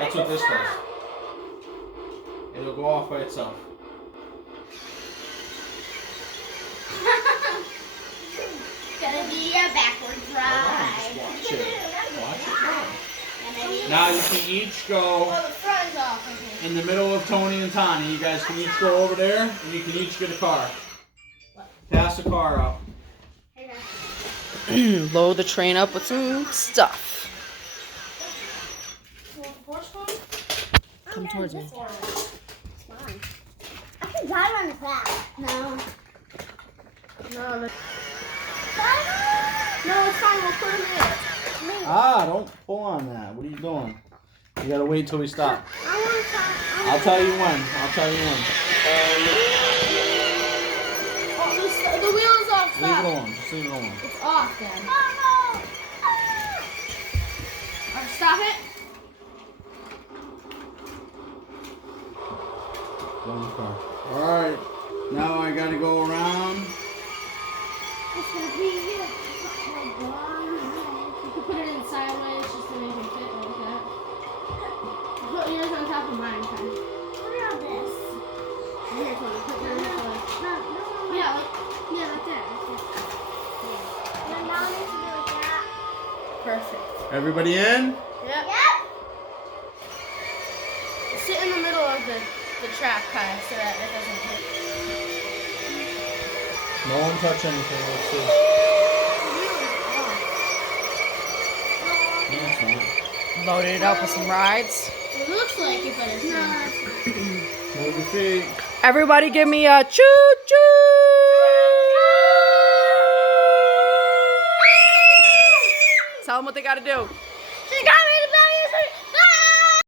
That's what this does. It'll go off by itself. Gonna be a backward drive. Watch it. Watch it go. Now you can each go in the middle of Tony and Tani. You guys can each go over there, and you can each get a car. Pass the car up. Load the train up with some stuff. Come towards me. I can drive on the track. No. No, it's fine. We'll put him in. Ah, don't pull on that. What are you doing? You gotta wait till we stop. I want to try. I'll tell you when. I'll tell you when. Oh, the wheel is off. Leave it alone. Just leave it alone. It's off then. Alright, stop it. Go in the car. Alright. Now I gotta go around. It's gonna be here. You can put it in sideways just to make it fit like that. Put yours on top of mine, kind of. Put it on this. Here, Tony. Put yours on this. No. Yeah, like that. Now it needs to be like that. Perfect. Everybody in? Yep. Sit in the middle of the trap, kind of, so that it doesn't hit. No one touch anything. Let's see. Loaded it up with some rides. It looks like it, but it's not. Move your feet. Everybody give me a choo choo. Tell them what they gotta do. She got